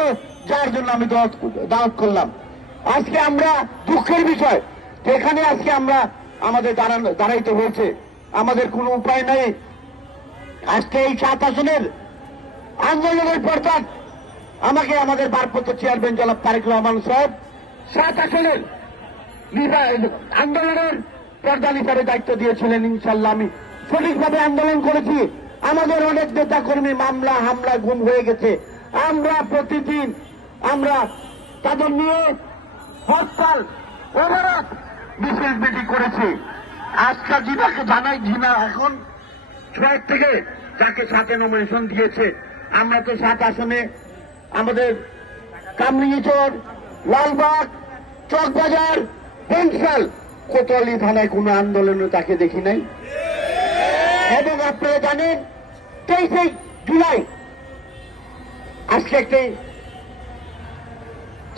হয়েছে, যার জন্য আমি দাওয়াত করলাম। আজকে আমরা দুঃখের বিষয়, যেখানে আজকে আমরা আমাদের দাঁড়াইতে হয়েছে, আমাদের কোনো উপায় নেই। আজকে এই 7 আসনের আন্দোলনের পর্দাত আমাকে আমাদের ভারপ্রাপ্ত চেয়ারম্যান জনাব তারেক রহমান সাহেব 7 আসনের আন্দোলনের প্রধান হিসাবে দায়িত্ব দিয়েছিলেন। ইনশাল্লাহ আমি সঠিকভাবে আন্দোলন করেছি। আমাদের অনেক নেতা কর্মী মামলা হামলা গুম হয়ে গেছে। আমরা প্রতিদিন আমরা তাদের নিয়ে হরতাল অবরোধ মিছিল মিটিং করেছি। আজকে জিনাকে জানাই, জিনা এখন 6 থেকে যাকে 7 নমিনেশন দিয়েছে, আমরা তো 7 আসনে আমাদের কামরিংচর, লালবাগ, চকবাজার, বংশাল, কোতোয়ালি থানায় কোন আন্দোলনে তাকে দেখি নাই। এবং আপনারা জানেন 23 জুলাই আজকে একটি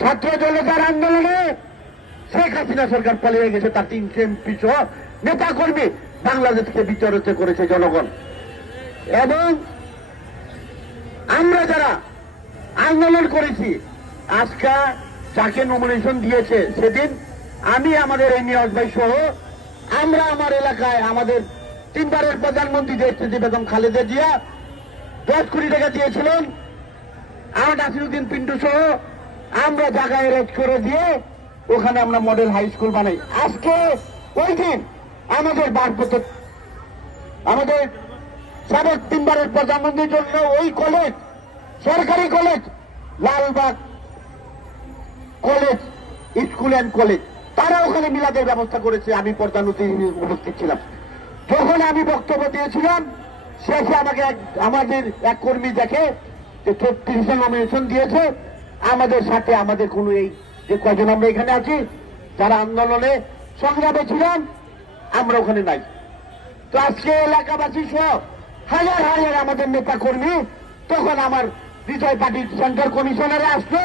ছাত্র জনতার আন্দোলনে শেখ হাসিনা সরকার পালিয়ে গেছে, তার 3 এমপি সহ নেতা কর্মী বাংলাদেশকে বিতাড়িত করেছে জনগণ। এবং আমরা যারা আন্দোলন করেছি, আজকে যাকে নমিনেশন দিয়েছে সেদিন আমি আমাদের এই নিয়াজ ভাই সহ আমরা আমার এলাকায় আমাদের 3 বারের প্রধানমন্ত্রী দেশনেত্রী বেগম খালেদা জিয়া 10 কোটি টাকা দিয়েছিলেন, আর নাসিরুদ্দিন পিন্টু সহ আমরা জায়গায় রেড করে দিয়ে ওখানে আমরা মডেল হাই স্কুল বানাই। আজকে ওই দিন আমাদের ভারপ্রাপ্ত আমাদের সাবেক 3 বারের প্রধানমন্ত্রীর জন্য ওই কলেজ, সরকারি college, Lalbagh college school and college, তারা ওখানে মিলাদের ব্যবস্থা করেছে। আমি প্রধান অতিথি উপস্থিত ছিলাম। যখন আমি বক্তব্য দিয়েছিলাম, শেষে আমাকে আমাদের এক কর্মী দেখে যে 36 নমিনেশন দিয়েছে, আমাদের সাথে আমাদের কোন এই যে কজন আমরা এখানে আছি যারা আন্দোলনে সংগ্রামে ছিলাম, আমরা ওখানে নাই। তো আজকে এলাকাবাসী সহ হাজার হাজার আমাদের নেতা কর্মী তখন আমার বিজয় পার্টির সেন্টার কমিশনারে আসলো,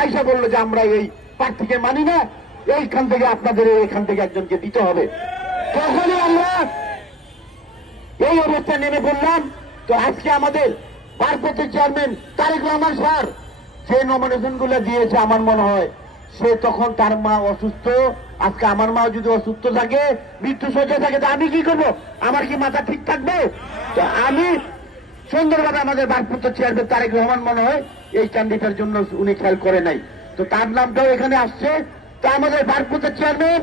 আইসা বললো যে আমরা এই প্রার্থীকে মানি না, এইখান থেকে আপনাদের এখান থেকে একজনকে দিতে হবে। তখনই আমরা এই অবস্থায় নেমে পড়লাম। তো আজকে আমাদের ভারপ্রাপ্ত চেয়ারম্যান তারেক রহমান স্যার যে নমিনেশন গুলো দিয়েছে, আমার মনে হয় সে তখন তার মা অসুস্থ, আজকে আমার মা যদি অসুস্থ থাকে, মৃত্যু সজ্জা থাকে, তো আমি কি করবো? আমার কি মাথা ঠিক থাকবে? তো আমি সুন্দরভাবে আমাদের ভারপ্রাপ্ত চেয়ারম্যান তারেক রহমান মনে হয় এই ক্যান্ডিডেটের জন্য উনি খেয়াল করে নাই, তো তার নামটাও এখানে আসছে। তো আমাদের ভারপ্রাপ্ত চেয়ারম্যান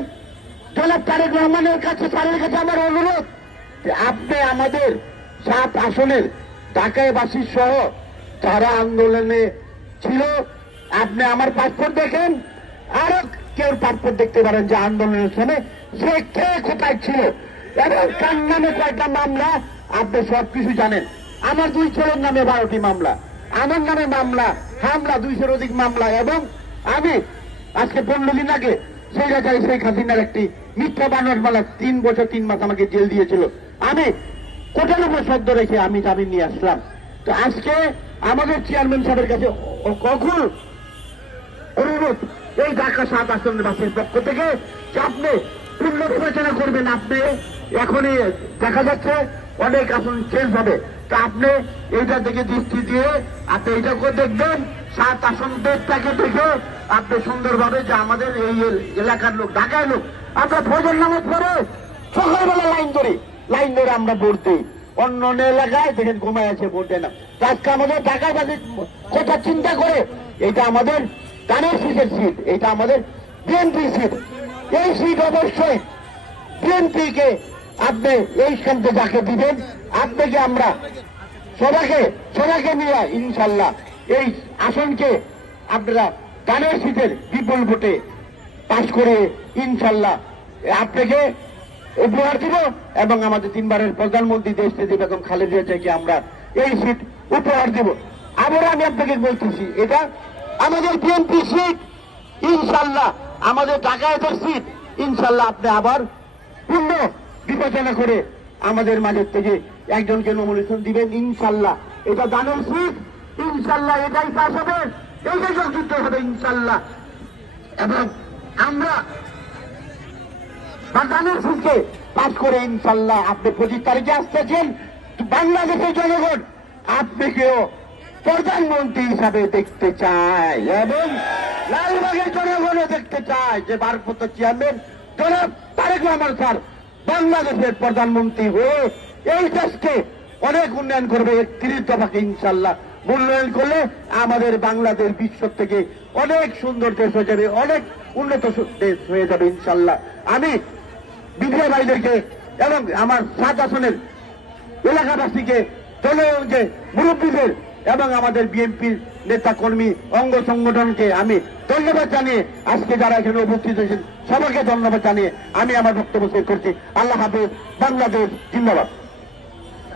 জনাব তারেক রহমানের কাছে, স্যারের কাছে আমার অনুরোধ যে আপনি আমাদের 7 আসনের ঢাকাবাসী সহ যারা আন্দোলনে ছিল, আপনি আমার পাসপোর্ট দেখেন, আরো কেউ পাসপোর্ট দেখতে পারেন যে আন্দোলনের সময় সে কে কোথায় ছিল এবং কার নামে কয়টা মামলা, আপনি সবকিছু জানেন। আমার 2 ছেলের নামে 12টি মামলা, আমার নামে মামলা হামলা 200-এর অধিক মামলা। এবং আমি আজকে 15 দিন আগে সেই জায়গায় শেখ হাসিনার একটি মিথ্যা বানর মালা 3 বছর 3 মাস আমাকে জেল দিয়েছিল, আমি কোটার উপর শব্দ রেখে আমি জামিন নিয়ে আসলাম। তো আজকে আমাদের চেয়ারম্যান সাহেবের কাছে কখন অনুরোধ এই ঢাকা 7 আসনবাসীর পক্ষ থেকে যে আপনি পূর্ণ বিবেচনা করবেন। আপনি এখনই দেখা যাচ্ছে অনেক আসন চেঞ্জ হবে, তা আপনি এইটা থেকে দৃষ্টি দিয়ে আপনি এইটা করে দেখবেন, 7 আসনটাকে দেখে আপনি সুন্দরভাবে যে আমাদের এই এলাকার লোক, ঢাকায় লোক, আমরা ফজর নামাজ পড়ে সকালবেলা লাইন ধরে আমরা ভোট দিই। অন্য অন্য এলাকায় দেখেন ঘুমায় আছে, ভোট দেয় না। আজকে আমাদের ঢাকায় কথা চিন্তা করে এটা আমাদের ধানের শীষের সিট, এটা আমাদের বিএনপি সিট। এই সিট অবশ্যই বিএনপিকে আপনি এইখান থেকে যাকে দিবেন, আপনাকে আমরা সবাইকে নিয়ে ইনশাল্লাহ এই আসনকে আপনারা ধানের শীতের বিপুল ভোটে পাশ করে ইনশাল্লাহ আপনাকে উপহার দিব এবং আমাদের 3 বারের প্রধানমন্ত্রী দেশনেত্রী বেগম খালেদা জিয়াকে আমরা এই সিট উপহার দিব। আবার আমি আপনাকে বলতেছি, এটা আমাদের বিএনপি সিট, ইনশাল্লাহ আমাদের ঢাকায়তের সিট, ইনশাল্লাহ আপনি আবার পূর্ণ বিবেচনা করে আমাদের মাঝের থেকে একজনকে নমিনেশন দিবেন। ইনশাল্লাহ এটা দানের সিট, ইনশাল্লাহ এটাই পাস হবে, এইটাই যুদ্ধ হবে ইনশাল্লাহ। এবং আমরা দানের সিটকে পাস করে ইনশাল্লাহ আপনি 25 তারিখে আসতেছেন, বাংলাদেশের জনগণ আপনাকেও প্রধানমন্ত্রী হিসাবে দেখতে চাই এবং লালবাগের জনগণও দেখতে চায় যে ভারপ্রাপ্ত চেয়ারম্যান জনাব তারেক রহমান স্যার বাংলাদেশের প্রধানমন্ত্রী হয়ে এই দেশকে অনেক উন্নয়ন করবে। ৩১ দফাকে ইনশাল্লাহ মূল্যায়ন করলে আমাদের বাংলাদেশ বিশ্ব থেকে অনেক সুন্দর দেশ হয়ে যাবে, অনেক উন্নত দেশ হয়ে যাবে ইনশাল্লাহ। আমি বিজয় ভাইদেরকে এবং আমার 7 আসনের এলাকাবাসীকে, জনগণকে, মুরব্বীদের এবং আমাদের বিএনপির নেতা কর্মী অঙ্গ সংগঠনকে আমি ধন্যবাদ জানিয়ে, আজকে যারা এখানে উপস্থিত হয়েছেন সবাইকে ধন্যবাদ জানিয়ে আমি আমার বক্তব্য শেষ করছি। আল্লাহ হাফেজ। বাংলাদেশ জিন্দাবাদ।